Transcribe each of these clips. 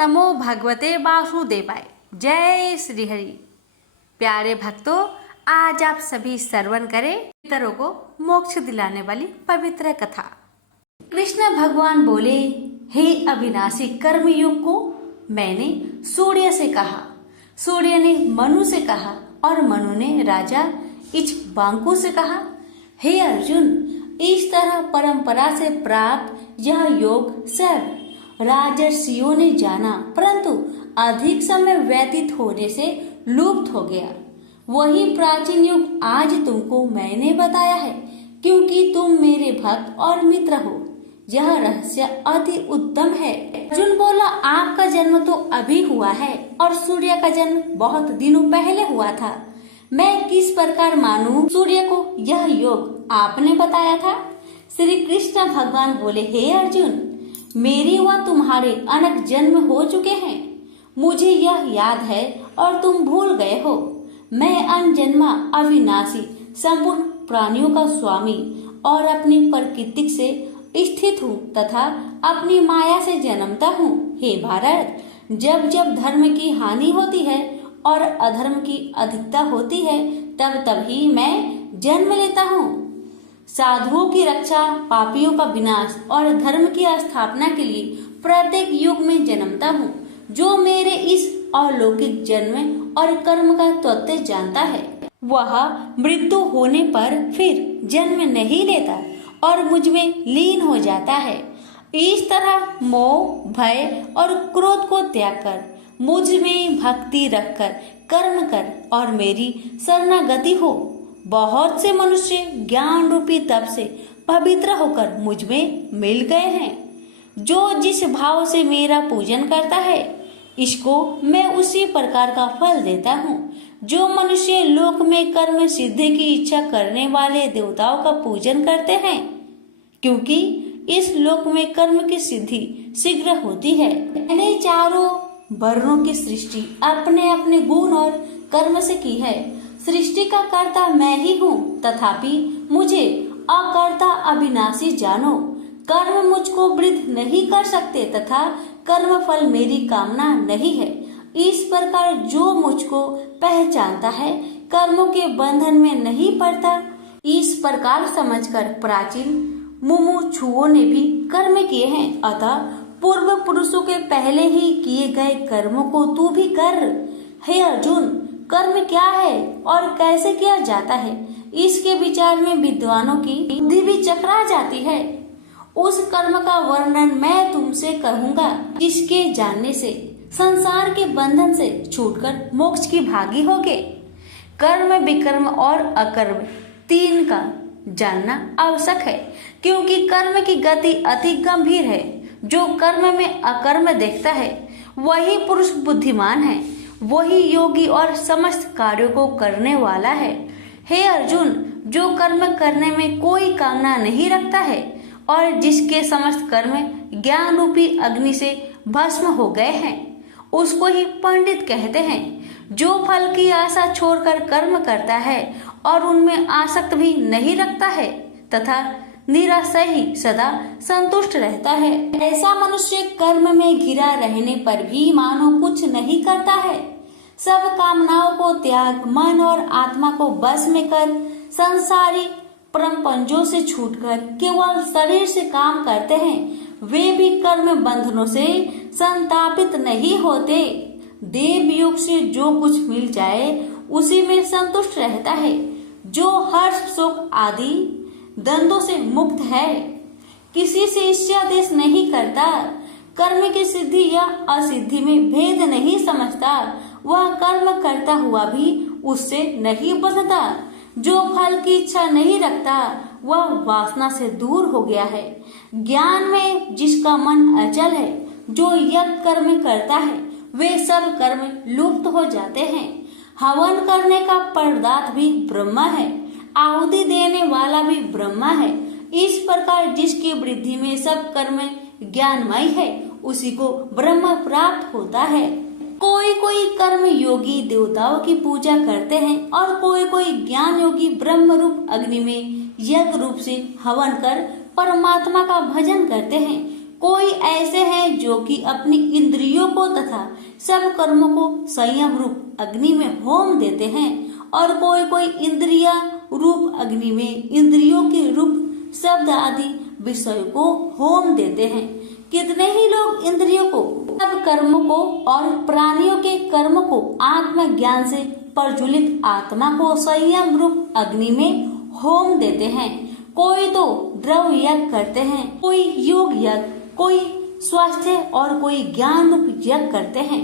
नमो भगवते वासुदेवाय। जय श्री हरि। प्यारे भक्तों, आज आप सभी श्रवण करें पितरों को मोक्ष दिलाने वाली पवित्र कथा। कृष्ण भगवान बोले, हे अविनाशी कर्मयोग को मैंने सूर्य से कहा, सूर्य ने मनु से कहा और मनु ने राजा इक्ष्वाकु से कहा। हे अर्जुन, इस तरह परंपरा से प्राप्त यह योग सब राजर्षियों ने जाना, परंतु अधिक समय व्यतीत होने से लुप्त हो गया। वही प्राचीन युग आज तुमको मैंने बताया है, क्योंकि तुम मेरे भक्त और मित्र हो। यह रहस्य अति उत्तम है। अर्जुन बोला, आपका जन्म तो अभी हुआ है और सूर्य का जन्म बहुत दिनों पहले हुआ था। मैं किस प्रकार मानूं सूर्य को यह योग आपने बताया था? श्री कृष्ण भगवान बोले, हे अर्जुन, मेरे व तुम्हारे अनेक जन्म हो चुके हैं, मुझे यह याद है और तुम भूल गए हो। मैं अनजन्मा अविनाशी संपूर्ण प्राणियों का स्वामी और अपनी प्रकृति से स्थित हूँ तथा अपनी माया से जन्मता हूँ। हे भारत, जब जब धर्म की हानि होती है और अधर्म की अधिकता होती है, तब तभी मैं जन्म लेता हूँ। साधुओं की रक्षा, पापियों का विनाश और धर्म की स्थापना के लिए प्रत्येक युग में जन्मता हूँ। जो मेरे इस अलौकिक जन्म और कर्म का तत्व जानता है, वह मृत्यु होने पर फिर जन्म नहीं लेता और मुझ में लीन हो जाता है। इस तरह मोह, भय और क्रोध को त्याग कर मुझ में भक्ति रखकर कर्म कर और मेरी शरणागति हो। बहुत से मनुष्य ज्ञान रूपी तप से पवित्र होकर मुझ में मिल गए हैं। जो जिस भाव से मेरा पूजन करता है, इसको मैं उसी प्रकार का फल देता हूँ। जो मनुष्य लोक में कर्म सिद्धि की इच्छा करने वाले देवताओं का पूजन करते हैं, क्योंकि इस लोक में कर्म की सिद्धि शीघ्र होती है। मैंने चारों वर्णों की सृष्टि अपने अपने गुण और कर्म से की है। सृष्टि का कर्ता मैं ही हूँ, तथापि मुझे अकर्ता अविनाशी जानो। कर्म मुझको वृद्ध नहीं कर सकते तथा कर्म फल मेरी कामना नहीं है। इस प्रकार जो मुझको पहचानता है, कर्मों के बंधन में नहीं पड़ता। इस प्रकार समझकर प्राचीन मुमुक्षुओं ने भी कर्म किए हैं, अतः पूर्व पुरुषों के पहले ही किए गए कर्मों को तू भी कर। हे अर्जुन, कर्म क्या है और कैसे किया जाता है, इसके विचार में विद्वानों की बुद्धि भी चकरा जाती है। उस कर्म का वर्णन मैं तुमसे कहूँगा, जिसके जानने से संसार के बंधन से छूटकर मोक्ष की भागी होगे। कर्म, विकर्म और अकर्म तीन का जानना आवश्यक है, क्योंकि कर्म की गति अति गंभीर है। जो कर्म में अकर्म देखता है, वही पुरुष बुद्धिमान है, वही योगी और समस्त कार्यों को करने वाला है। हे अर्जुन, जो कर्म करने में कोई कामना नहीं रखता है और जिसके समस्त कर्म ज्ञान रूपी अग्नि से भस्म हो गए हैं, उसको ही पंडित कहते हैं। जो फल की आशा छोड़कर कर्म करता है और उनमें आसक्त भी नहीं रखता है तथा निराशा ही सदा संतुष्ट रहता है, ऐसा मनुष्य कर्म में घिरा रहने पर भी मानो कुछ नहीं करता है। सब कामनाओं को त्याग मन और आत्मा को बस में कर संसारी परमपंजों से छूटकर केवल शरीर से काम करते हैं, वे भी कर्म बंधनों से संतापित नहीं होते। देव योग से जो कुछ मिल जाए उसी में संतुष्ट रहता है। जो हर्ष, शोक आदि द्वंद्वों से मुक्त है, किसी से ईर्ष्या-द्वेष नहीं करता, कर्म की सिद्धि या असिद्धि में भेद नहीं समझता, वह कर्म करता हुआ भी उससे नहीं बंधता। जो फल की इच्छा नहीं रखता, वह वासना से दूर हो गया है। ज्ञान में जिसका मन अचल है, जो यज्ञ कर्म करता है, वे सब कर्म लुप्त हो जाते हैं। हवन करने का पदार्थ भी ब्रह्म है, आहुति देने वाला भी ब्रह्म है। इस प्रकार जिसकी वृद्धि में सब कर्म ज्ञानमय है, उसी को ब्रह्म प्राप्त होता है। कोई कोई कर्म योगी देवताओं की पूजा करते हैं और कोई कोई ज्ञान योगी ब्रह्म रूप अग्नि में यज्ञ रूप से हवन कर परमात्मा का भजन करते हैं। कोई ऐसे हैं जो कि अपनी इंद्रियों को तथा सब कर्मों को संयम रूप अग्नि में होम देते हैं, और कोई कोई इंद्रिया रूप अग्नि में इंद्रियों के रूप शब्द आदि विषय को होम देते हैं। कितने ही लोग इंद्रियों को, सब कर्मों को और प्राणियों के कर्म को आत्मज्ञान से प्रज्वलित आत्मा को संयम रूप अग्नि में होम देते हैं। कोई तो द्रव यज्ञ करते हैं, कोई योग यज्ञ, कोई स्वास्थ्य और कोई ज्ञान रूप यज्ञ करते हैं।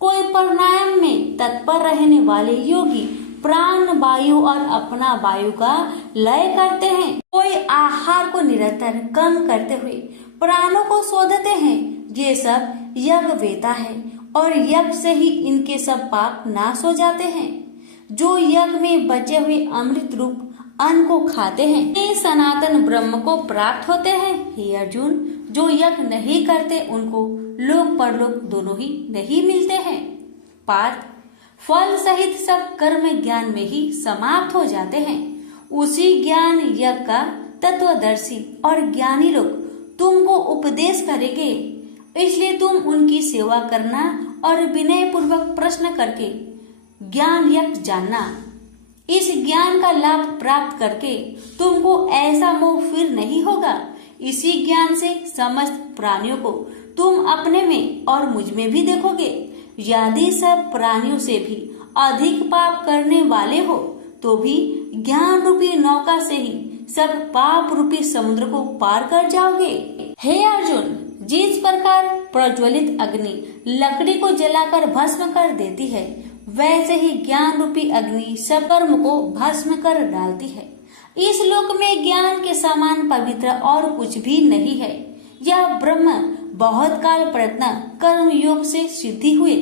कोई प्राणायाम में तत्पर रहने वाले योगी प्राण वायु और अपना वायु का लय करते हैं। कोई आहार को निरंतर कम करते हुए प्राणों को शोधते हैं। ये सब यज्ञ वेता है और यज्ञ से ही इनके सब पाप नाश हो जाते हैं। जो यज्ञ में बचे हुए अमृत रूप अन्न को खाते हैं, ये सनातन ब्रह्म को प्राप्त होते हैं। हे अर्जुन, जो यज्ञ नहीं करते उनको लोक परलोक दोनों ही नहीं मिलते हैं। पार्थ, फल सहित सब कर्म ज्ञान में ही समाप्त हो जाते हैं। उसी ज्ञान यज्ञ का तत्वदर्शी और ज्ञानी लोग तुमको उपदेश करेंगे, इसलिए तुम उनकी सेवा करना और विनय पूर्वक प्रश्न करके ज्ञान यज्ञ जानना। इस ज्ञान का लाभ प्राप्त करके तुमको ऐसा मोह फिर नहीं होगा। इसी ज्ञान से समस्त प्राणियों को तुम अपने में और मुझ में भी देखोगे। यदि सब प्राणियों से भी अधिक पाप करने वाले हो तो भी ज्ञान रूपी नौका से ही सब पाप रूपी समुद्र को पार कर जाओगे। हे अर्जुन, जिस प्रकार प्रज्वलित अग्नि लकड़ी को जलाकर भस्म कर देती है, वैसे ही ज्ञान रूपी अग्नि सब कर्म को भस्म कर डालती है। इस लोक में ज्ञान के समान पवित्र और कुछ भी नहीं है। यह ब्रह्म बहुत काल प्रयत्न कर्म योग से सिद्धि हुए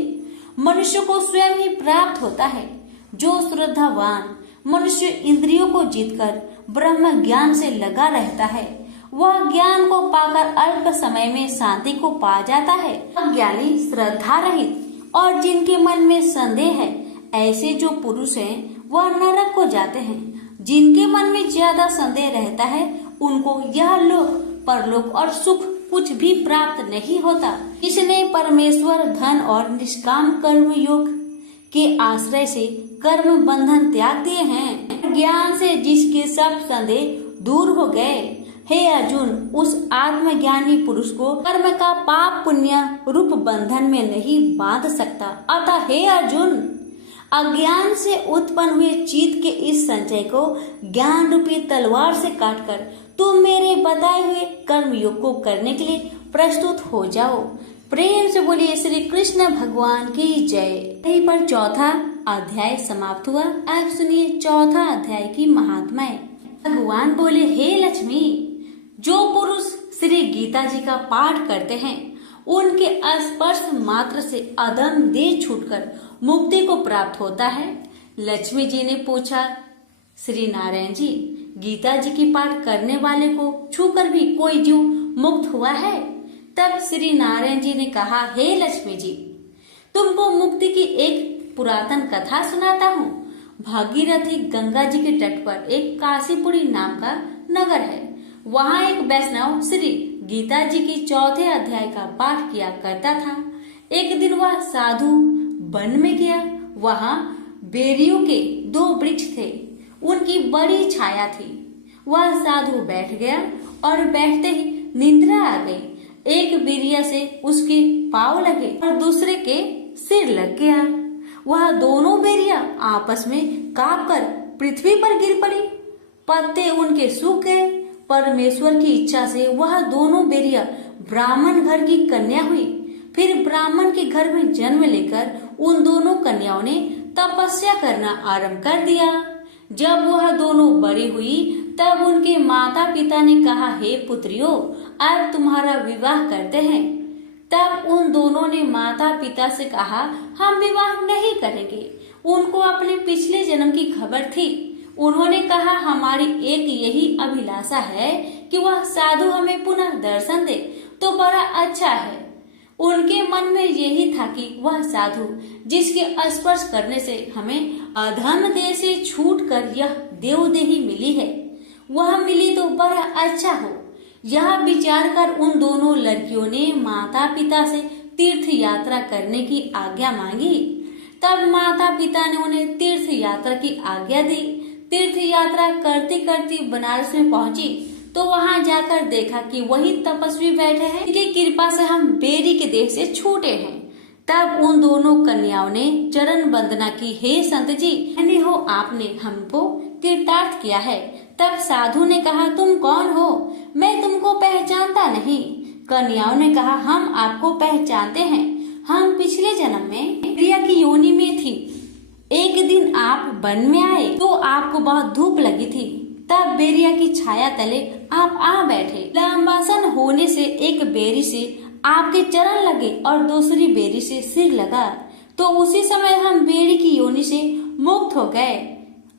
मनुष्य को स्वयं ही प्राप्त होता है। जो श्रद्धावान मनुष्य इंद्रियों को जीतकर ब्रह्म ज्ञान से लगा रहता है, वह ज्ञान को पाकर अल्प समय में शांति को पा जाता है। अज्ञानी, श्रद्धा रहित और जिनके मन में संदेह है, ऐसे जो पुरुष हैं, वह नरक को जाते हैं। जिनके मन में ज्यादा संदेह रहता है, उनको यह लोक परलोक और सुख कुछ भी प्राप्त नहीं होता। इसने परमेश्वर, धन और निष्काम कर्म योग के आश्रय से कर्म बंधन त्याग दिए हैं। ज्ञान से जिसके सब संदेह दूर हो गए, हे अर्जुन, उस आत्मज्ञानी पुरुष को कर्म का पाप पुण्य रूप बंधन में नहीं बांध सकता। अतः हे अर्जुन, अज्ञान से उत्पन्न हुए चित्त के इस संचय को ज्ञान रूपी तलवार से काटकर तुम मेरे बताए हुए कर्म योग को करने के लिए प्रस्तुत हो जाओ। प्रेम से बोलिए श्री कृष्ण भगवान की जय। यहीं पर चौथा अध्याय समाप्त हुआ। आप सुनिए चौथा अध्याय की महात्माएं। भगवान बोले, हे लक्ष्मी, जो पुरुष श्री गीता जी का पाठ करते हैं, उनके स्पर्श मात्र से अदम देह छूटकर मुक्ति को प्राप्त होता है। लक्ष्मी जी ने पूछा, श्री नारायण जी, गीता जी की पाठ करने वाले को छूकर भी कोई जीव मुक्त हुआ है? तब श्री नारायण जी ने कहा, हे लक्ष्मी जी, तुमको मुक्ति की एक पुरातन कथा सुनाता हूँ। भागीरथी गंगा जी के तट पर एक काशीपुरी नाम का नगर है। वहाँ एक वैष्णव श्री गीता जी की चौथे अध्याय का पाठ किया करता था। एक दिन वह साधु वन में गया। वहाँ बेरियों के 2 वृक्ष थे, उनकी बड़ी छाया थी। वह साधु बैठ गया और बैठते ही निद्रा आ गई। एक बेरिया से उसके पाँव लगे और दूसरे के सिर लग गया। वह दोनों बेरिया आपस में कांपकर पृथ्वी पर गिर पड़ी। पत्ते उनके सूख गए। परमेश्वर की इच्छा से वह दोनों बेरिया ब्राह्मण घर की कन्या हुई। फिर ब्राह्मण के घर में जन्म लेकर उन दोनों कन्याओं ने तपस्या करना आरंभ कर दिया। जब वह दोनों बड़ी हुई तब उनके माता पिता ने कहा, हे पुत्रियों, अब तुम्हारा विवाह करते हैं। तब उन दोनों ने माता पिता से कहा, हम विवाह नहीं करेंगे। उनको अपने पिछले जन्म की खबर थी। उन्होंने कहा, हमारी एक यही अभिलाषा है कि वह साधु हमें पुनः दर्शन दे तो बड़ा अच्छा है। उनके मन में यही था कि वह साधु जिसके स्पर्श करने से हमें अधम देह से छूट कर यह देवदेही मिली है, वह मिली तो बड़ा अच्छा हो। यह विचार कर उन दोनों लड़कियों ने माता पिता से तीर्थ यात्रा करने की आज्ञा मांगी। तब माता पिता ने उन्हें तीर्थ यात्रा की आज्ञा दी। तीर्थ यात्रा करते करते बनारस में पहुंची तो वहां जाकर देखा कि वही तपस्वी बैठे हैं जिनकी कृपा से हम बेरी के देश से छूटे हैं। तब उन दोनों कन्याओं ने चरण वंदना की, हे संत जी, धन्य हो आपने हमको कृतार्थ किया है। तब साधु ने कहा, तुम कौन हो? मैं तुमको पहचानता नहीं। कन्याओं ने कहा, हम आपको पहचानते हैं। हम पिछले जन्म में प्रिया की योनि में थी। एक दिन आप वन में आए तो आपको बहुत धूप लगी थी। तब बेरिया की छाया तले आप आ बैठे। लंबासन होने से एक बेरी से आपके चरण लगे और दूसरी बेरी से सिर लगा, तो उसी समय हम बेरी की योनि से मुक्त हो गए।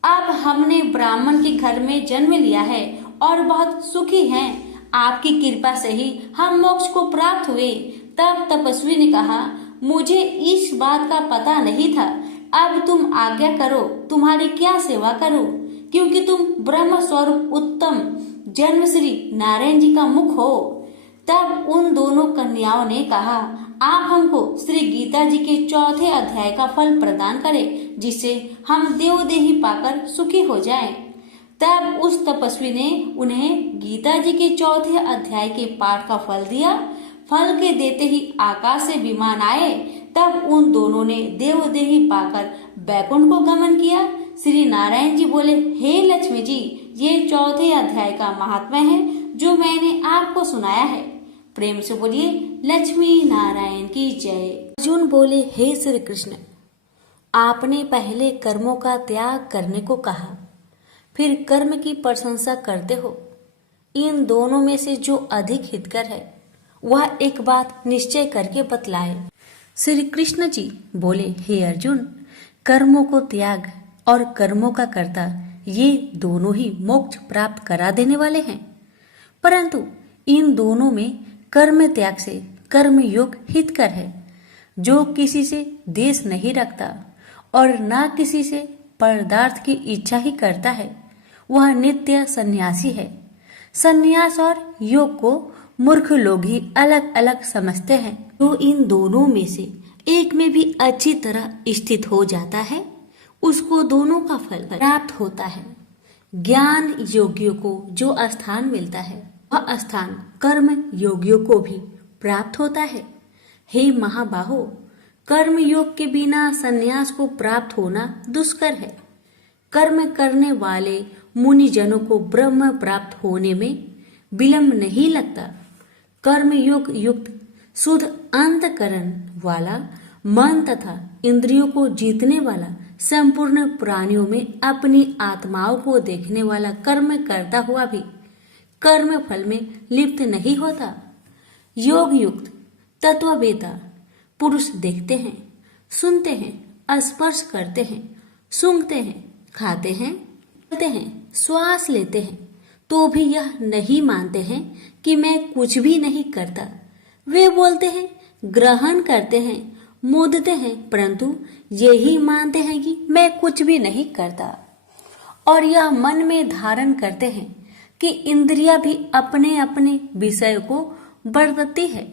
अब हमने ब्राह्मण के घर में जन्म लिया है और बहुत सुखी हैं। आपकी कृपा से ही हम मोक्ष को प्राप्त हुए। तब तपस्वी ने कहा, मुझे इस बात का पता नहीं था। अब तुम आज्ञा करो, तुम्हारी क्या सेवा करूं, क्योंकि तुम ब्रह्म स्वरूप उत्तम जन्म श्री नारायण जी का मुख हो। तब उन दोनों कन्याओं ने कहा, आप हमको श्री गीता जी के 4 अध्याय का फल प्रदान करें, जिससे हम देवदेही पाकर सुखी हो जाएं। तब उस तपस्वी ने उन्हें गीता जी के 4 अध्याय के पाठ का फल दिया। फल के देते ही आकाश से विमान आए। तब उन दोनों ने देवदेही पाकर बैकुंठ को गमन किया। श्री नारायण जी बोले, हे लक्ष्मी जी, ये 4 अध्याय का महात्म्य है जो मैंने आपको सुनाया है। प्रेम से बोलिए लक्ष्मी नारायण की जय। अर्जुन बोले, हे श्री कृष्ण, आपने पहले कर्मों का त्याग करने को कहा, फिर कर्म की प्रशंसा करते हो। इन दोनों में से जो अधिक हितकर है वह एक बात निश्चय करके बतलाए। श्री कृष्ण जी बोले, हे अर्जुन, कर्मों को त्याग और कर्मों का कर्ता ये दोनों ही मोक्ष प्राप्त करा देने वाले हैं, परंतु इन दोनों में कर्म त्याग से कर्म योग हितकर है। जो किसी से देश नहीं रखता और ना किसी से पदार्थ की इच्छा ही करता है, वह नित्य सन्यासी है। सन्यास और योग को मूर्ख लोग ही अलग अलग समझते हैं। जो इन दोनों में से एक में भी अच्छी तरह स्थित हो जाता है, उसको दोनों का फल प्राप्त होता है। ज्ञान योगियों को जो स्थान मिलता है, वह स्थान कर्म योगियों को भी प्राप्त होता है। हे महाबाहो, कर्म योग के बिना संन्यास को प्राप्त होना दुष्कर है। कर्म करने वाले मुनिजनों को ब्रह्म प्राप्त होने में विलंब नहीं लगता। कर्म योग युक्त शुद्ध अंतकरण वाला मन तथा इंद्रियों को जीतने वाला संपूर्ण प्राणियों में अपनी आत्माओं को देखने वाला कर्म करता हुआ भी कर्म फल में लिप्त नहीं होता। योग युक्त तत्ववेता पुरुष देखते हैं, सुनते हैं, स्पर्श करते हैं, सूंघते हैं, खाते हैं, चलते हैं, श्वास लेते हैं, तो भी यह नहीं मानते हैं कि मैं कुछ भी नहीं करता। वे बोलते हैं, ग्रहण करते हैं, मोदते हैं, परंतु यही मानते हैं कि मैं कुछ भी नहीं करता। और यह मन में धारण करते हैं कि इंद्रियां भी अपने अपने विषय को बरतती है।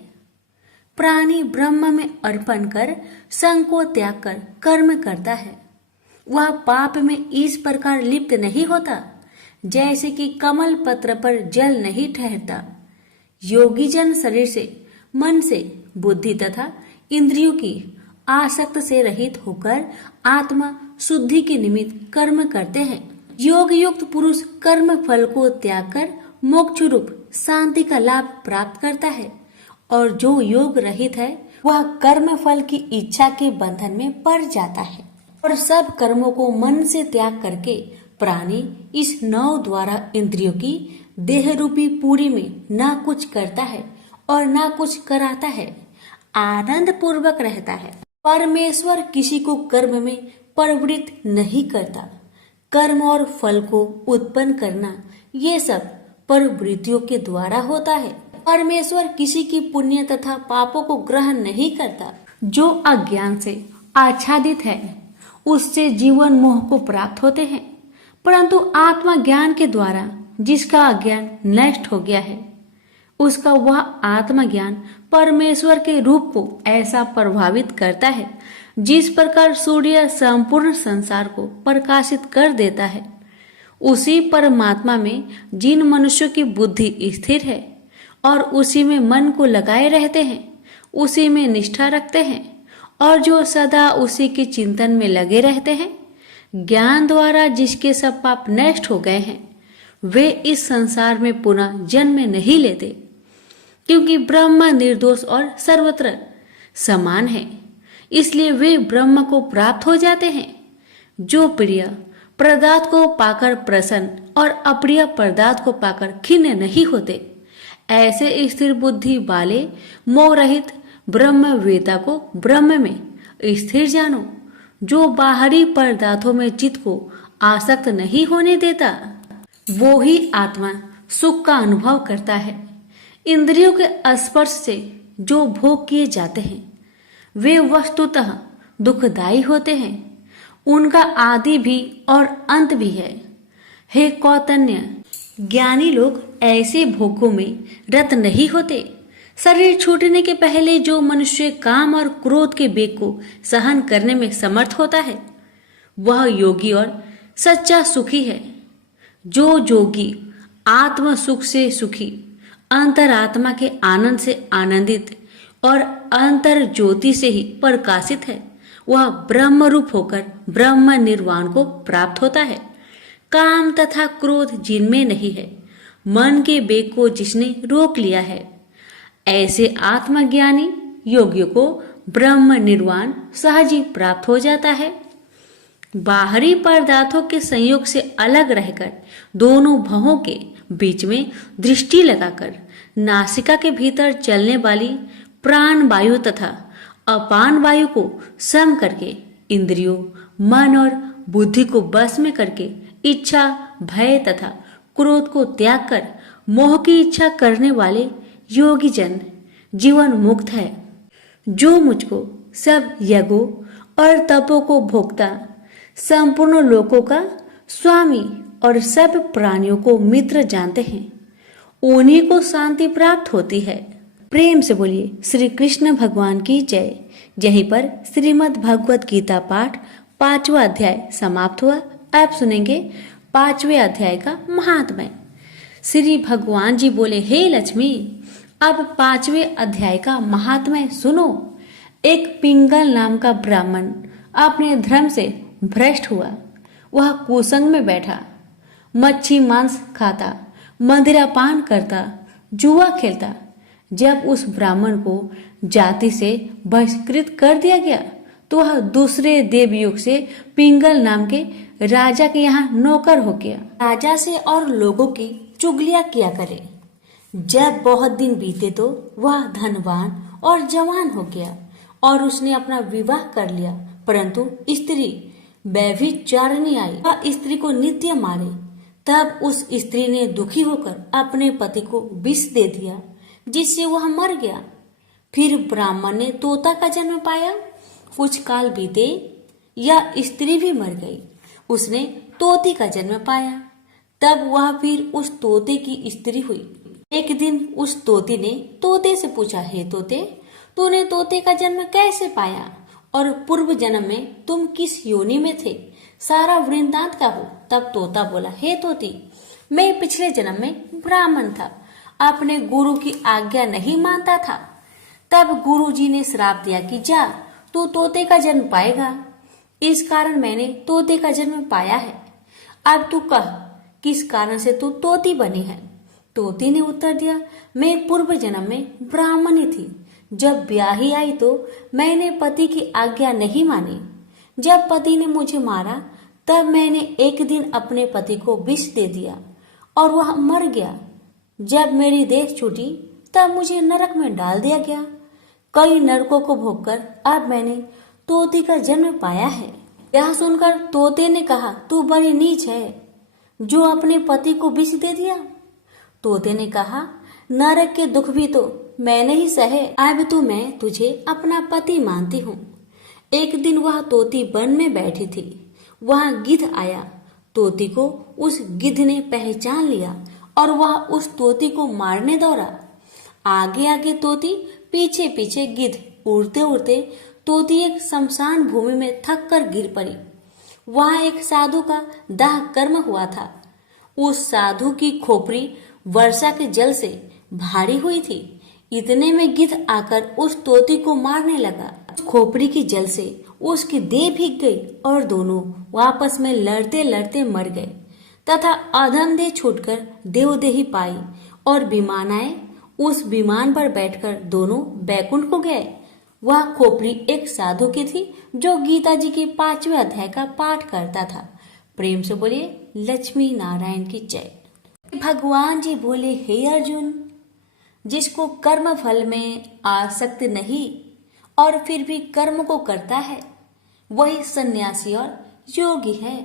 प्राणी ब्रह्म में अर्पण कर संग को त्याग कर कर्म करता है। वह पाप में इस प्रकार लिप्त नहीं होता जैसे कि कमल पत्र पर जल नहीं ठहरता। योगी जन शरीर से, मन से, बुद्धि तथा इंद्रियों की आसक्त से रहित होकर आत्मा शुद्धि के निमित्त कर्म करते हैं। योग युक्त पुरुष कर्म फल को त्याग कर मोक्ष रूप शांति का लाभ प्राप्त करता है, और जो योग रहित है वह कर्म फल की इच्छा के बंधन में पड़ जाता है। और सब कर्मों को मन से त्याग करके प्राणी इस नौ द्वारा इंद्रियों की देह रूपी पूरी में ना कुछ करता है और ना कुछ कराता है, आनंद पूर्वक रहता है। परमेश्वर किसी को कर्म में प्रवृत्त नहीं करता। कर्म और फल को उत्पन्न करना ये सब प्रवृत्तियों के द्वारा होता है। परमेश्वर किसी की पुण्य तथा पापों को ग्रहण नहीं करता। जो अज्ञान से आच्छादित है उससे जीवन मोह को प्राप्त होते हैं, परंतु आत्मा ज्ञान के द्वारा जिसका अज्ञान नष्ट हो गया है उसका वह आत्मज्ञान परमेश्वर के रूप को ऐसा प्रभावित करता है जिस प्रकार सूर्य संपूर्ण संसार को प्रकाशित कर देता है। उसी परमात्मा में जिन मनुष्यों की बुद्धि स्थिर है और उसी में मन को लगाए रहते हैं, उसी में निष्ठा रखते हैं और जो सदा उसी के चिंतन में लगे रहते हैं, ज्ञान द्वारा जिसके सब पाप नष्ट हो गए हैं, वे इस संसार में पुनः जन्म नहीं लेते, क्योंकि ब्रह्म निर्दोष और सर्वत्र समान है। इसलिए वे ब्रह्म को प्राप्त हो जाते हैं। जो प्रिय पदार्थ को पाकर प्रसन्न और अप्रिय पदार्थ को पाकर खिन्न नहीं होते, ऐसे स्थिर बुद्धि वाले मोह रहित ब्रह्मवेता को ब्रह्म में स्थिर जानो, जो बाहरी पदार्थों में चित्त को आसक्त नहीं होने देता। वो ही आत्मा सुख का अनुभव करता है। इंद्रियों के स्पर्श से जो भोग किए जाते हैं वे वस्तुतः दुखदायी होते हैं। उनका आदि भी और अंत भी है। हे कौतन्य, ज्ञानी लोग ऐसे भोगों में रत नहीं होते। शरीर छूटने के पहले जो मनुष्य काम और क्रोध के वेग को सहन करने में समर्थ होता है, वह योगी और सच्चा सुखी है। जो योगी आत्म सुख से सुखी, अंतरात्मा के आनंद से आनंदित और अंतर ज्योति से ही प्रकाशित है, वह ब्रह्म रूप होकर ब्रह्म निर्वाण को प्राप्त होता है। काम तथा क्रोध जिनमें नहीं है, मन के वेग को जिसने रोक लिया है, ऐसे आत्मज्ञानी योगियों को ब्रह्म निर्वाण सहज ही प्राप्त हो जाता है। बाहरी पदार्थों के संयोग से अलग रहकर दोनों भवों के बीच में दृष्टि लगाकर नासिका के भीतर चलने वाली प्राण वायु तथा अपान वायु को सम करके इंद्रियों, मन और बुद्धि को बस में करके इच्छा, भय तथा क्रोध को त्याग कर मोह की इच्छा करने वाले योगी जन जीवन मुक्त है। जो मुझको सब यज्ञों और तपों को भोगता, संपूर्ण लोकों का स्वामी और सब प्राणियों को मित्र जानते हैं, उन्हीं को शांति प्राप्त होती है। प्रेम से बोलिए श्री कृष्ण भगवान की जय। यहीं पर श्रीमद् भगवत गीता पाठ 5वां अध्याय समाप्त हुआ। अब सुनेंगे 5वें अध्याय का महात्म्य। श्री भगवान जी बोले, हे लक्ष्मी, अब 5वें अध्याय का महात्म्य सुनो। एक पिंगल नाम का ब्राह्मण अपने धर्म से भ्रष्ट हुआ। वह कुसंग में बैठा, मच्छी मांस खाता, मदिरा पान करता, जुआ खेलता। जब उस ब्राह्मण को जाति से बहिष्कृत कर दिया गया तो वह दूसरे देवयुग से पिंगल नाम के राजा के यहाँ नौकर हो गया। राजा से और लोगों की चुगलियां किया करे। जब बहुत दिन बीते तो वह धनवान और जवान हो गया और उसने अपना विवाह कर लिया, परंतु स्त्री व्यभिचारिणी आई। वह स्त्री को नित्य मारे। तब उस स्त्री ने दुखी होकर अपने पति को विष दे दिया, जिससे वह मर गया। फिर ब्राह्मण ने तोता का जन्म पाया। कुछ काल बीते यह स्त्री भी मर गई। उसने तोती का जन्म पाया। तब वह फिर उस तोते की स्त्री हुई। एक दिन उस तोती ने तोते से पूछा, हे तोते, तूने तोते का जन्म कैसे पाया और पूर्व जन्म में तुम किस योनि में थे? सारा वृंतांत का हो। तब तोता बोला, हे तोती, मैं पिछले जन्म में ब्राह्मण था, अपने गुरु की आज्ञा नहीं मानता था। तब गुरुजी ने श्राप दिया कि जा, तू तोते का जन्म पाएगा। इस कारण मैंने तोते का जन्म पाया है। अब तू कह, किस कारण से तू तोती बनी है? तोती ने उत्तर दिया, मैं पूर्व जन्म में ब्राह्मणी थी। जब ब्याही आई तो मैंने पति की आज्ञा नहीं मानी। जब पति ने मुझे मारा तब मैंने एक दिन अपने पति को विष दे दिया और वह मर गया। जब मेरी देह छूटी तब मुझे नरक में डाल दिया गया। कई नरकों को भोगकर अब मैंने तोती का जन्म पाया है। यह सुनकर तोते ने कहा, तू बड़ी नीच है जो अपने पति को विष दे दिया। तोते ने कहा, नरक के दुख भी तो मैंने ही सहे। अब तो मैं तुझे अपना पति मानती हूँ। एक दिन वह तोती वन में बैठी थी। वहां गिद्ध आया। तोती को उस गिद्ध ने पहचान लिया और वह उस तोती को मारने दौड़ा। आगे आगे तोती, पीछे पीछे गिद्ध। उड़ते उड़ते तोती एक शमशान भूमि में थक कर गिर पड़ी। वहां एक साधु का दाह कर्म हुआ था। उस साधु की खोपड़ी वर्षा के जल से भारी हुई थी। इतने में गिद्ध आकर उस तोती को मारने लगा। खोपड़ी की जल से उसकी देह भीग गई और दोनों आपस में लड़ते लड़ते मर गए तथा अधम देह छूटकर देवदेही पाई और विमान आए। उस विमान पर बैठकर दोनों बैकुंठ को गए। वह खोपड़ी एक साधु की थी जो गीता जी के 5वें अध्याय का पाठ करता था। प्रेम से बोलिए लक्ष्मी नारायण की जय। भगवान जी बोले, हे अर्जुन, जिसको कर्म फल में आसक्त नहीं और फिर भी कर्म को करता है वही सन्यासी और योगी है।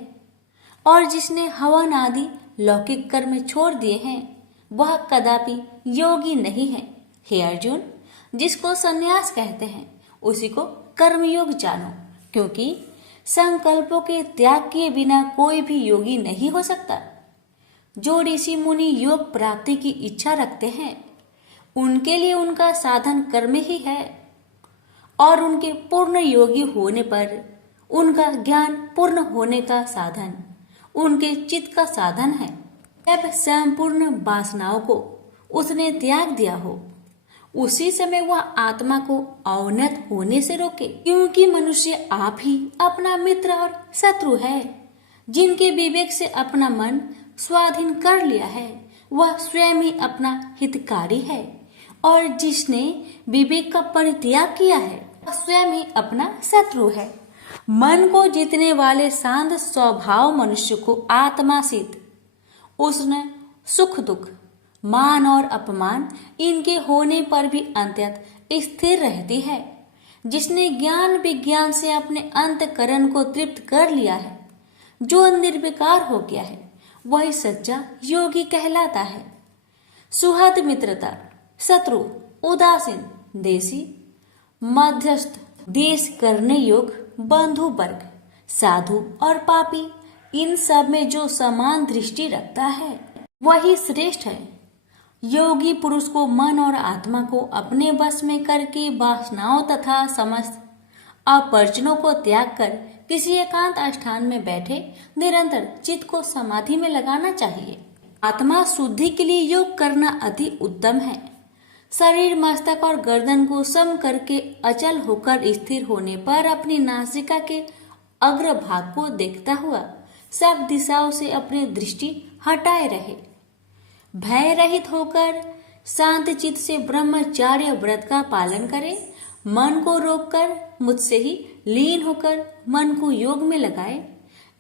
और जिसने हवन आदि लौकिक कर्म छोड़ दिए हैं वह कदापि योगी नहीं है। हे अर्जुन, जिसको सन्यास कहते हैं उसी को कर्मयोग जानो, क्योंकि संकल्पों के त्याग किए बिना कोई भी योगी नहीं हो सकता। जो ऋषि मुनि योग प्राप्ति की इच्छा रखते हैं उनके लिए उनका साधन कर्म ही है और उनके पूर्ण योगी होने पर उनका ज्ञान पूर्ण होने का साधन उनके चित्त का साधन है। जब संपूर्ण वासनाओं को उसने त्याग दिया हो उसी समय वह आत्मा को अवनत होने से रोके, क्योंकि मनुष्य आप ही अपना मित्र और शत्रु है। जिनके विवेक से अपना मन स्वाधीन कर लिया है वह स्वयं ही अपना हितकारी है और जिसने विवेक का परित्याग किया है वह स्वयं ही अपना शत्रु है। मन को जीतने वाले शांत स्वभाव मनुष्य को आत्मासीत उष्ण सुख दुख मान और अपमान इनके होने पर भी अंततः स्थिर रहती है। जिसने ज्ञान विज्ञान से अपने अंतकरण को तृप्त कर लिया है, जो निर्विकार हो गया है, वही सच्चा योगी कहलाता है। सुहृद मित्रता, शत्रु, उदासीन, देशी, मध्यस्थ, देश करने योग, बंधु वर्ग, साधु और पापी, इन सब में जो समान दृष्टि रखता है वही श्रेष्ठ है। योगी पुरुष को मन और आत्मा को अपने वश में करके वासनाओं तथा समस्त अपरचनों को त्याग कर किसी एकांत स्थान में बैठे निरंतर चित्त को समाधि में लगाना चाहिए। आत्मा शुद्धि के लिए योग करना अति उत्तम है। शरीर, मस्तक और गर्दन को सम करके अचल होकर स्थिर होने पर अपनी नासिका के अग्रभाग को देखता हुआ सब दिशाओं से अपनी दृष्टि हटाए रहे। भय रहित होकर शांत चित्त से ब्रह्मचार्य व्रत का पालन करे। मन को रोककर मुझसे ही लीन होकर मन को योग में लगाए।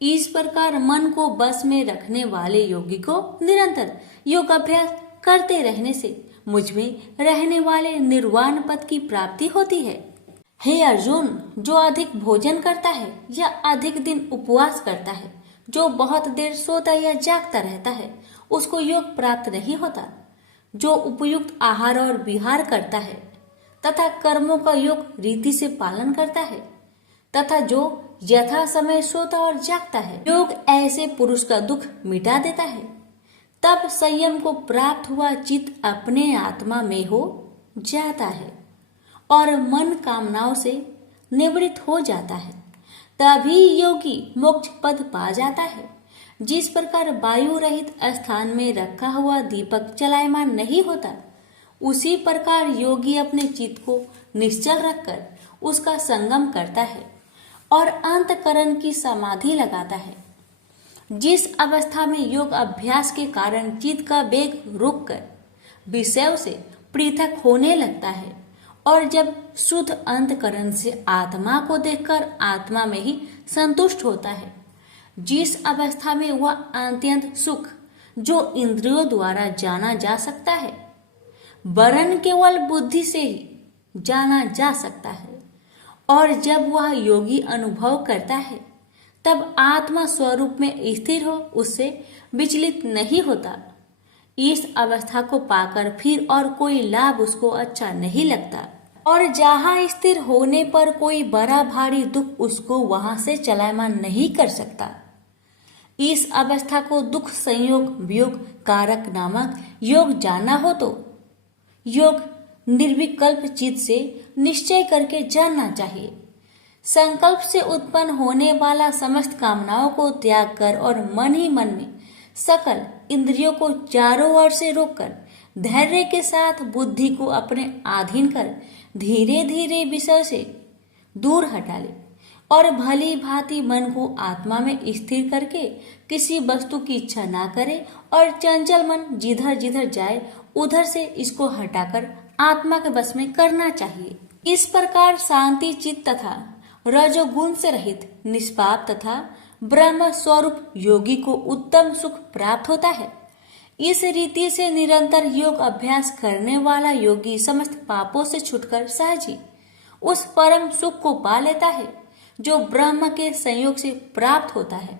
इस प्रकार मन को बस में रखने वाले योगी को निरंतर योग अभ्यास करते रहने से मुझ में रहने वाले निर्वाण पद की प्राप्ति होती है। हे अर्जुन, जो अधिक भोजन करता है या अधिक दिन उपवास करता है, जो बहुत देर सोता या जागता रहता है, उसको योग प्राप्त नहीं होता। जो उपयुक्त आहार और विहार करता है तथा कर्मों का योग रीति से पालन करता है तथा जो यथा समय सोता और जागता है, योग ऐसे पुरुष का दुख मिटा देता है। तब संयम को प्राप्त हुआ चित्त अपने आत्मा में हो जाता है और मन कामनाओं से निवृत्त हो जाता है। तभी योगी मोक्ष पद पा जाता है। जिस प्रकार वायु रहित स्थान में रखा हुआ दीपक चलायमान नहीं होता, उसी प्रकार योगी अपने चित्त को निश्चल रखकर उसका संगम करता है और अंतकरण की समाधि लगाता है। जिस अवस्था में योग अभ्यास के कारण चित्त का वेग रुककर विषयों से पृथक होने लगता है और जब शुद्ध अंतकरण से आत्मा को देखकर आत्मा में ही संतुष्ट होता है, जिस अवस्था में वह अत्यंत सुख जो इंद्रियों द्वारा जाना जा सकता है, वरन केवल बुद्धि से ही जाना जा सकता है, और जब वह योगी अनुभव करता है तब आत्मा स्वरूप में स्थिर हो उससे विचलित नहीं होता। इस अवस्था को पाकर फिर और कोई लाभ उसको अच्छा नहीं लगता और जहाँ स्थिर होने पर कोई बड़ा भारी दुख उसको वहां से चलायमान नहीं कर सकता। इस अवस्था को दुख संयोग वियोग कारक नामक योग जाना हो तो योग निर्विकल्प चित्त से निश्चय करके जानना चाहिए। संकल्प से उत्पन्न होने वाला समस्त कामनाओं को त्याग कर और मन ही मन में सकल इंद्रियों को चारों ओर से रोककर धैर्य के साथ बुद्धि को अपने अधीन कर धीरे धीरे विषय से दूर हटा ले और भली भांति मन को आत्मा में स्थिर करके किसी वस्तु की इच्छा ना करे और चंचल मन जिधर जिधर जाए उधर से इसको हटाकर आत्मा के बस में करना चाहिए। इस प्रकार शांति चित्त तथा रजोगुण से रहित निष्पाप तथा ब्रह्म स्वरूप योगी को उत्तम सुख प्राप्त होता है। इस रीति से निरंतर योग अभ्यास करने वाला योगी समस्त पापों से छुटकर सहज ही उस परम सुख को पा लेता है जो ब्रह्म के संयोग से प्राप्त होता है।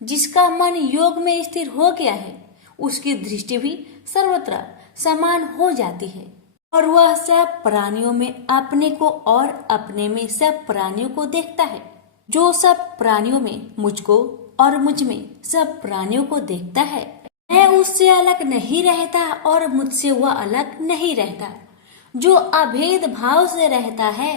जिसका मन योग में स्थिर हो गया है उसकी दृष्टि भी सर्वत्र समान हो जाती है और वह सब प्राणियों में अपने को और अपने में सब प्राणियों को देखता है। जो सब प्राणियों में मुझको और मुझ में सब प्राणियों को देखता है, मैं उससे अलग नहीं रहता और मुझसे वह अलग नहीं रहता। जो अभेद भाव से रहता है,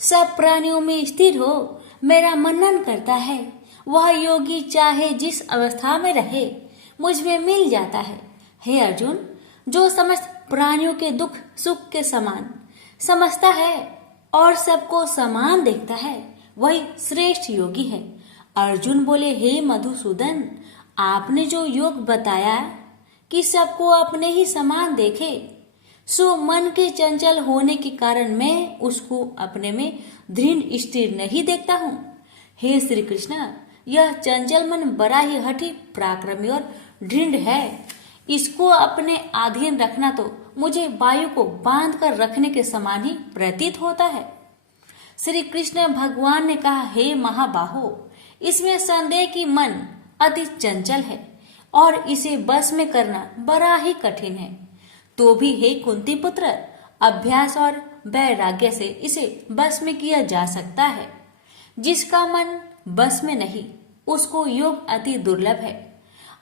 सब प्राणियों में स्थिर हो मेरा मनन करता है, वह योगी चाहे जिस अवस्था में रहे मुझ में मिल जाता है। हे अर्जुन, जो समस्त प्राणियों के दुख सुख के समान समझता है और सबको समान देखता है वही श्रेष्ठ योगी है। अर्जुन बोले, हे मधुसूदन, आपने जो योग बताया कि सबको अपने ही समान देखे, सो मन के चंचल होने के कारण मैं उसको अपने में दृढ़ स्थिर नहीं देखता हूँ। हे श्री कृष्ण, यह चंचल मन बड़ा ही हठी पराक्रमी और दृढ़ है। इसको अपने अधीन रखना तो मुझे वायु को बांध कर रखने के समान ही प्रतीत होता है। श्री कृष्ण भगवान ने कहा, हे महाबाहो, इसमें संदेह कि मन अति चंचल है और इसे बस में करना बड़ा ही कठिन है। तो भी हे कुंती पुत्र, अभ्यास और वैराग्य से इसे बस में किया जा सकता है। जिसका मन बस में नहीं उसको योग अति दुर्लभ है।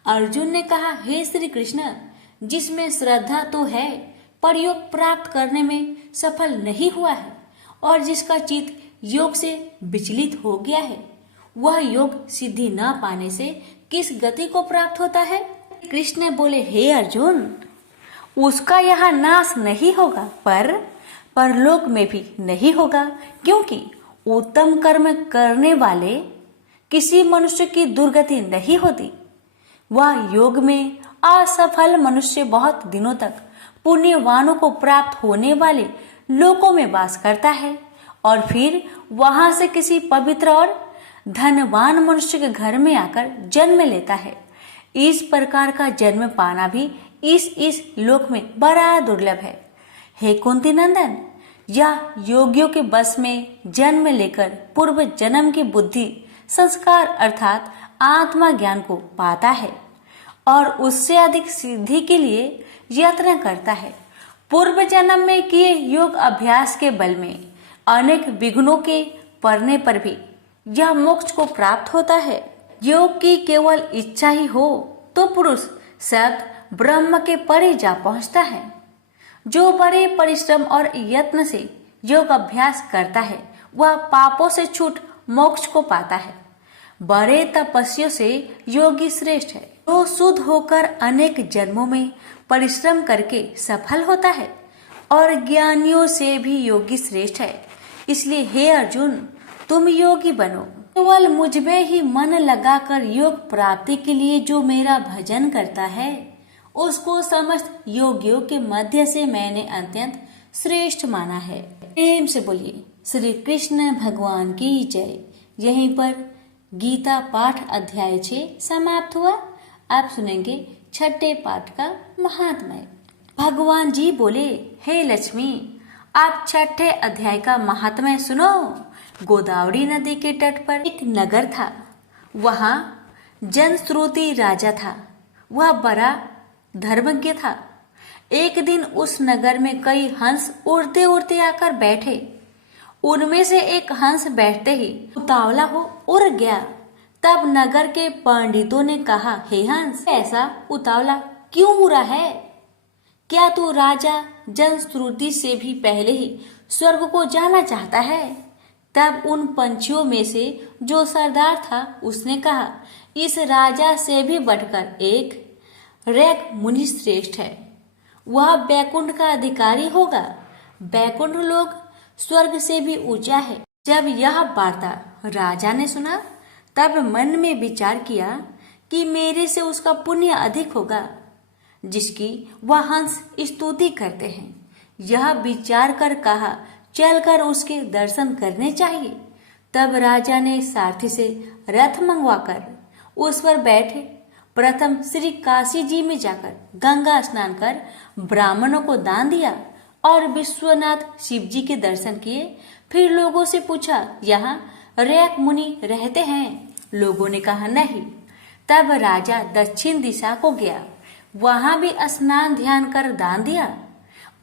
अर्जुन ने कहा, हे श्री कृष्ण, जिसमें श्रद्धा तो है पर योग प्राप्त करने में सफल नहीं हुआ है और जिसका चित्त योग से विचलित हो गया है, वह योग सिद्धि न पाने से किस गति को प्राप्त होता है? कृष्ण बोले, हे अर्जुन, उसका यह नाश नहीं होगा पर परलोक में भी नहीं होगा, क्योंकि उत्तम कर्म करने वाले किसी मनुष्य की दुर्गति नहीं होती। वह योग में असफल मनुष्य बहुत दिनों तक पुण्यवानों को प्राप्त होने वाले लोकों में वास करता है और फिर वहां से किसी पवित्र और धनवान मनुष्य के घर में आकर जन्म लेता है। इस प्रकार का जन्म पाना भी इस लोक में बड़ा दुर्लभ है। हे कुंती नंदन, यह योगियों के बस में जन्म लेकर पूर्व जन्म की बुद्धि संस्कार अर्थात आत्मा ज्ञान को पाता है और उससे अधिक सिद्धि के लिए यत्न करता है। पूर्व जन्म में किए योग अभ्यास के बल में अनेक विघ्नों के पड़ने पर भी यह मोक्ष को प्राप्त होता है। योग की केवल इच्छा ही हो तो पुरुष सद ब्रह्म के परे जा पहुंचता है। जो बड़े परिश्रम और यत्न से योग अभ्यास करता है वह पापों से छूट मोक्ष को पाता है। बड़े तपस्या से योगी श्रेष्ठ है। जो शुद्ध होकर अनेक जन्मों में परिश्रम करके सफल होता है और ज्ञानियों से भी योगी श्रेष्ठ है। इसलिए हे अर्जुन, तुम योगी बनो। केवल मुझ में ही मन लगाकर योग प्राप्ति के लिए जो मेरा भजन करता है उसको समस्त योगियों के मध्य से मैंने अत्यंत श्रेष्ठ माना है। प्रेम से बोलिए श्री कृष्ण भगवान की जय। यहीं पर गीता पाठ अध्याय 6 समाप्त हुआ। आप सुनेंगे छठे पाठ का महात्म्य। भगवान जी बोले, हे लक्ष्मी, आप छठे अध्याय का महात्म्य सुनो। गोदावरी नदी के तट पर एक नगर था। वहाँ जनश्रुति राजा था। वह बड़ा धर्मज्ञ था। एक दिन उस नगर में कई हंस उड़ते उड़ते आकर बैठे। उनमें से एक हंस बैठते ही उतावला हो उड़ गया। तब नगर के पंडितों ने कहा, हे हंस, ऐसा उतावला क्यों उड़ा है? क्या तू राजा जनश्रुति से भी पहले ही स्वर्ग को जाना चाहता है। तब उन पंछियों में से जो सरदार था उसने कहा, इस राजा से भी बढ़कर एक रैक मुनि श्रेष्ठ है, वह बैकुंठ का अधिकारी होगा। बैकुंठ लोक स्वर्ग से भी ऊंचा है। जब यह वार्ता राजा ने सुना तब मन में विचार किया कि मेरे से उसका पुण्य अधिक होगा जिसकी वह हंस स्तुति करते हैं। यह विचार कर कहा, चलकर उसके दर्शन करने चाहिए। तब राजा ने सारथी से रथ मंगवाकर उस पर बैठे प्रथम श्री काशी जी में जाकर गंगा स्नान कर ब्राह्मणों को दान दिया और विश्वनाथ शिव जी के दर्शन किए। फिर लोगों से पूछा, यहाँ रैक मुनि रहते हैं? लोगों ने कहा नहीं। तब राजा दक्षिण दिशा को गया, वहां भी स्नान ध्यान कर दान दिया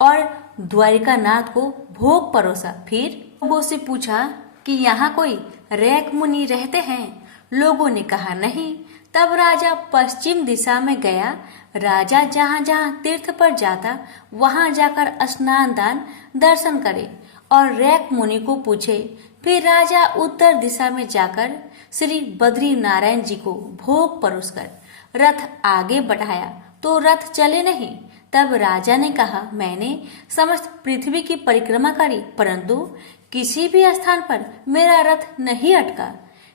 और द्वारिका नाथ को भोग परोसा। फिर लोगों से पूछा कि यहाँ कोई रैक मुनि रहते हैं? लोगों ने कहा नहीं। तब राजा पश्चिम दिशा में गया। राजा जहाँ जहाँ तीर्थ पर जाता वहां जाकर स्नान दान दर्शन करे और रैक मुनि को पूछे। फिर राजा उत्तर दिशा में जाकर श्री बद्री नारायण जी को भोग परोसकर रथ आगे बढ़ाया तो रथ चले नहीं। तब राजा ने कहा, मैंने समस्त पृथ्वी की परिक्रमा करी परंतु किसी भी स्थान पर मेरा रथ नहीं अटका।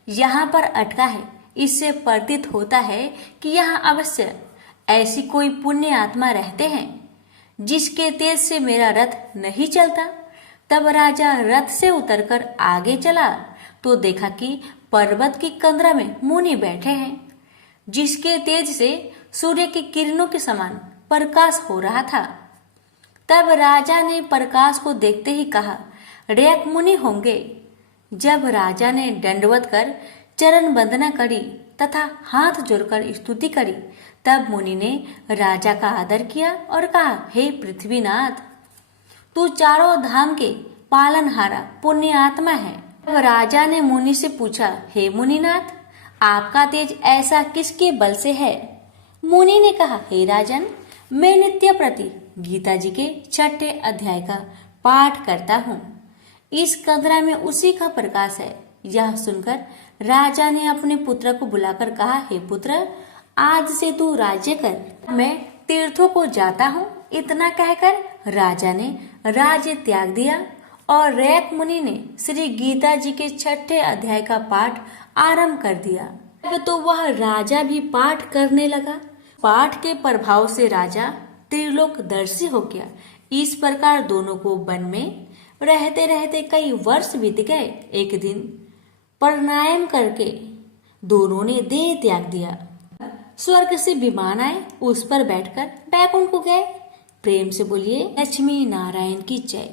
यहाँ पर अटका है। इससे प्रतीत होता है कि यहाँ अवश्य ऐसी कोई पुण्य आत्मा रहते हैं जिसके तेज से मेरा रथ नहीं चलता। तब राजा रथ से उतरकर आगे चला तो देखा कि पर्वत की कंदरा में मुनि बैठे हैं जिसके तेज से सूर्य की किरणों के समान प्रकाश हो रहा था। तब राजा ने प्रकाश को देखते ही कहा, रैक मुनि होंगे। जब राजा ने दंडवत कर चरण वंदना करी तथा हाथ जोड़कर स्तुति करी तब मुनि ने राजा का आदर किया और कहा, हे पृथ्वीनाथ, तू चारों धाम के पालनहारा पुण्य आत्मा है। तब राजा ने मुनि से पूछा, हे मुनिनाथ, आपका तेज ऐसा किसके बल से है? मुनि ने कहा, हे राजन, मैं नित्य प्रति गीता जी के 6ठे अध्याय का पाठ करता हूँ। इस कंदरा में उसी का प्रकाश है। यह सुनकर राजा ने अपने पुत्र को बुलाकर कहा, हे पुत्र, आज से तू राज्य कर, मैं तीर्थों को जाता हूँ। इतना कहकर राजा ने राज्य त्याग दिया और रैक मुनि ने श्री गीता जी के 6ठे अध्याय का पाठ आरंभ कर दिया। अब तो वह राजा भी पाठ करने लगा। पाठ के प्रभाव से राजा त्रिलोकदर्शी हो गया। इस प्रकार दोनों को वन में रहते रहते कई वर्ष बीत गए। एक दिन प्राणायाम करके दोनों ने देह त्याग दिया। स्वर्ग से विमान आए, उस पर बैठकर बैकुंठ को गए। प्रेम से बोलिए लक्ष्मी नारायण की जय।